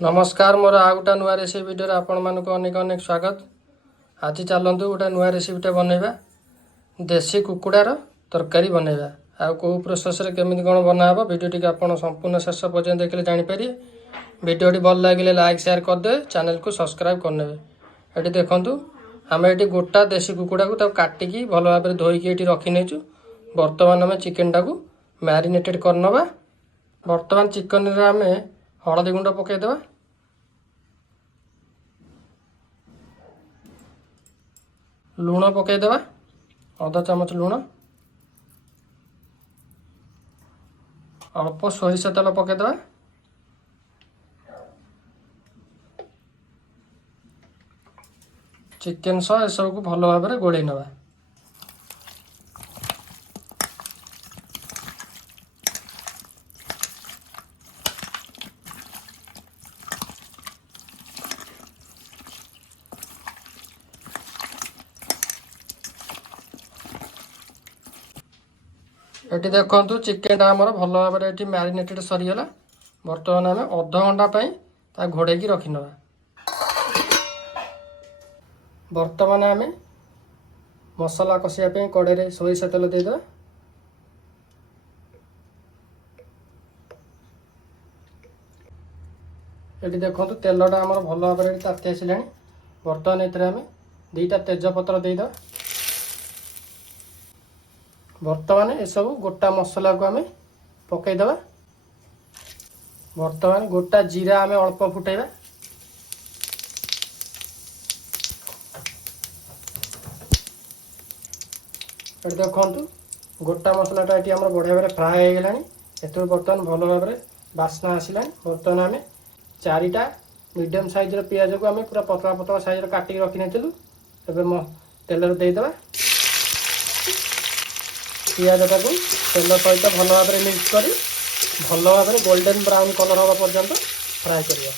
नमस्कार मोर आ गोटे नुआ रेसिपी भिडियो आपण मानक अनेक अनेक स्वागत। आज चलतु गोटे नुआ रेसिपीटे बनइबा देसी कुकुड़ार तरकारी बनइबा आ को प्रोसेस रे केमिति कोन बनाबो वीडियो टी आपण संपूर्ण शेष पर्यंत देखले जानि पारि। वीडियो टी भल लागिले लाइक शेयर कर दे, चैनल को सब्सक्राइब कर नेबे। एटी देखंतु आमे एटी गोटा देसी कुकुड़ा को त काटिकी भल भाबरे धोइकी एटी रखि नेचु। वर्तमान आमे चिकन टाकू मैरिनेटेड करनबा। वर्तमान चिकन रे आमे हळदी गुंड पके देबा, लूण पकईदेवा आधा चामच लूण, अल्प सोरिष तेल पकईदेवा, चिकेन सह सब को भल भाव गोड़े नवा। ये देखु चिकेन आमर भल भाव ये मैरिनेटेड सरीगला। बर्तमान आम अध घंटा घोड़े रखिना। बर्तमान आम मसला कषापी कड़े सोरिष तेल देदेवा। ये देखो तेलटा आम भल भाव ताती आसला। बर्तमान ये दुईटा तेजपत्र देदेवा। वर्तमान ये सब गोटा मसला को आम पकईदेवा। वर्तमान गोटा जीरा आम अल्प फुटेबा। ये देखु गोटा मसलाटा ये बढ़िया भाव फ्राए हो गलानी। ये बर्तमान भल भाव बास्ना आसला। बर्तमान आम चारिटा मीडियम साइज पियाज को आम पूरा पतला पतला साइज काटिक रखी नहीं। तेल देदेवा। पियाज टाक तेल सहित भल भाव मिक्स कर भल भाव गोल्डन ब्राउन कलर हवा पर्यंत फ्राए करिया।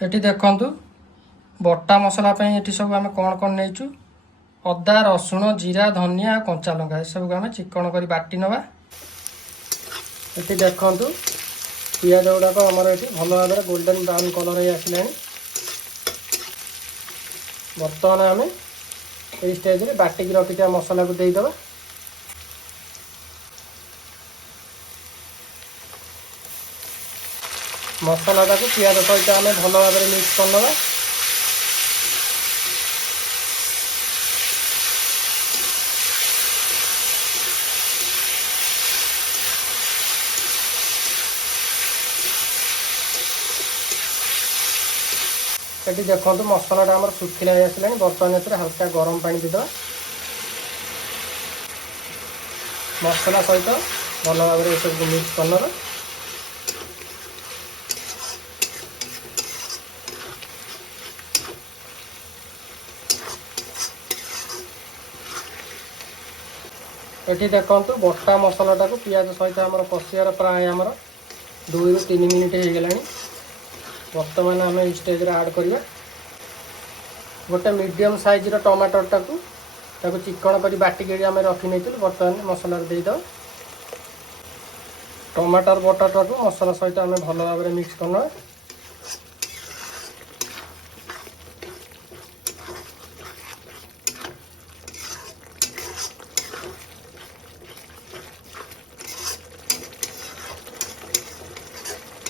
एटी देखंतु बटा मसला ये सब आम कौन कौन नहीं अदा रसुण जीरा धनिया कंचा लंका ये सब आम चिकन कर बाटी नवा। ये देखंतु पियाज गुड़ाक आमर ये भल भाव गोल्डन ब्राउन कलर ही आसला। बर्तमान आम ये स्टेज रे बाटिक रखी मसला को देदेवा। मसलाटा को पियाज सहित आम भल भाव मिक्स करनवा। ये देखो मसलाटा आम सुखिला आसला। बर्तमान ये हल्का गरम पानी देदेवा। मसला सहित भल भाव सब मिक्स करनवा। ये देखो बटा मसलाटा को पियाज सहित आम कषियार प्राय आमर 2 ରୁ 3 मिनिट हो गलानी। वर्तमान आम स्टेज रे ऐड करिया गोटे मीडियम साइज रो टमाटर टाकू चिकन कर बाटिक आम रखी नहीं। बर्तमान मसला देदेव। टमाटर बटाटा को मसला सहित आम भल भाव मिक्स करना।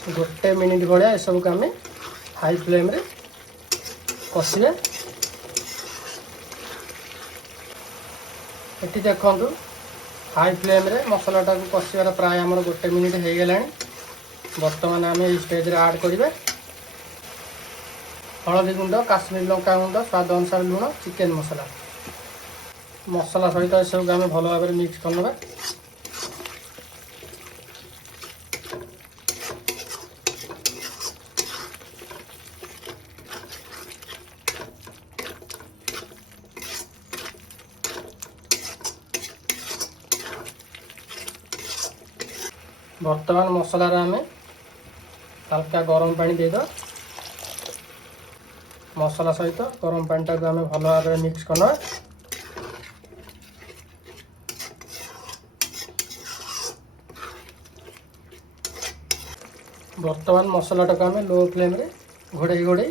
गोटे मिनिट भाया ये सब आम हाई फ्लेम रे कषिया। ये देखु हाई फ्लेम रे मसलाटा को कषियार प्राय आमर गोटे मिनिट हो गला। बर्तमान आम स्टेज रे ऐड करिबा हळदी गुंड काश्मीर लंका गुंड स्वाद अनुसार लूण चिकेन मसला। मसला सहित ये सब आम भल भाव मिक्स करनवा। बर्तमान मसलार आम हल्का गरम पानी देदेव। मसला सहित गरम पानी टाक आम भल भाव मिक्स करना। बर्तमान मसला टाक आम लो फ्लेम रे घोड़े घोड़े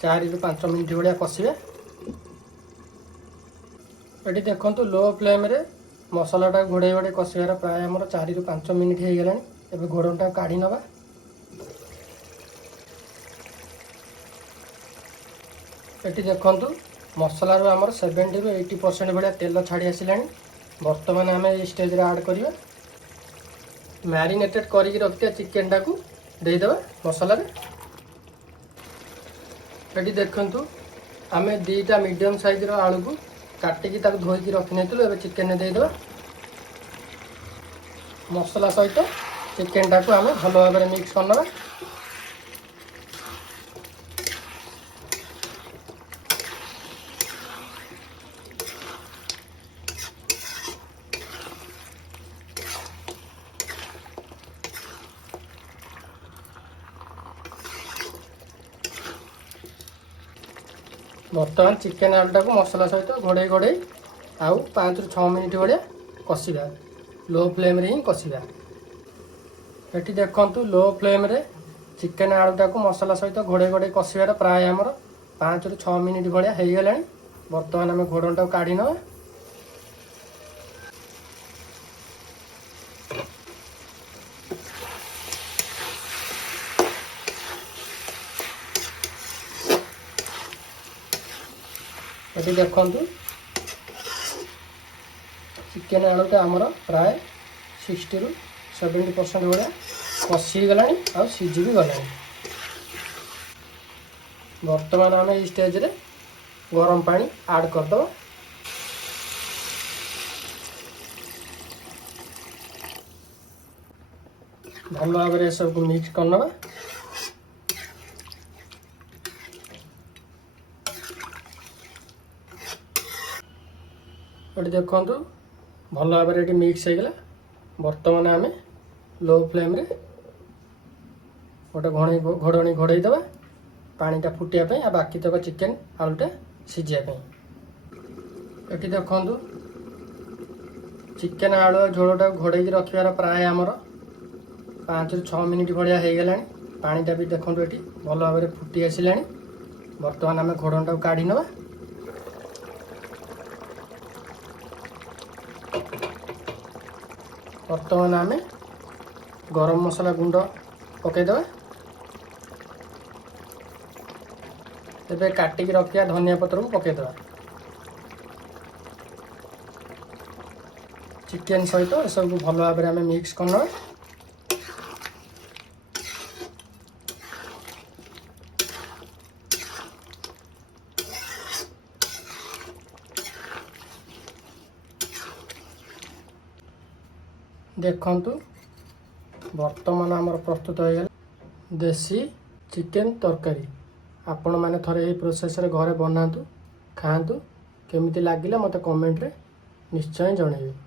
4 ରୁ 5 मिनट भाया कषा। ये देखो लो फ्लेम रे मसलाटा घोड़े घोड़े कषार प्राय आम 4 ରୁ 5 मिनट हो गलानी। एबे घोड़नटा काढ़ी नवा। ये देखु मसलार आमर 70 ରୁ 80% भाया तेल छाड़ी आसलानी। बर्तमान आम ये स्टेज रे ऐड करिया मैरिनेटेड करके रखिया चिकेन टाकू देदेबा मसला रे। ये देखु आम 2टा मीडियम साइज रो आलू को काटिकी ताक धोईकी रखी नहीं एबे चिकेन ने देदेबा। मसला सहित चिकेन टाकू आम भल भाव मिक्स करना। बर्तमान चिकेन आलूटा को मसला सहित घोड़े घोड़े आउ 5 ରୁ 6 मिनट भाया कषा। लो फ्लेम रे ही कषा। ये देखु लो फ्लेम रे चिकेन आलूटा को मसला सहित घोड़े घोड़े कषार प्राय आमर 5 ରୁ 6 मिनट भाया हो गलानी। बर्तमान आम घोड़नटा काढ़ी नवा। ये देखु चिकेन आलूटा आमर प्राय 60 ରୁ 70% भाया कषि गलानी और सीझी भी गलानी। बर्तमान आम ये स्टेज रे गरम पानी ऐड करदे। भल भाव सब मिक्स करना। ये देखु भल भाव ये मिक्स होगा। बर्तमान आम लो फ्लेम रे गोटे घोड़णी घोड़े देवा पानीटा फुटापी आ बाकी तक चिकेन आलूटा सीझापी। ये देखु चिकेन आलू झोलटा घोड़े रखार प्राय आमर 5 ରୁ 6 मिनट भाया हो गलानी। पानीटा भी देखो ये भल भाव फुटी आसला। बर्तमान आम घोड़नटा काढ़ी नवा। बर्तमान आम गरम मसला गुंड पकईदेवा। एबे काटिकी रखिया धनिया पत्र को पकईदेवा। चिकेन सहित सब भल भाव आम मिक्स करना। देखंतु बर्तमान आमर प्रस्तुत हो गला देसी चिकेन तरकारी। आपण मैंने थरे यही प्रोसेस रे घरे बनातु खातु केमिति लागिला मते कमेंट रे निश्चय जणाइबे।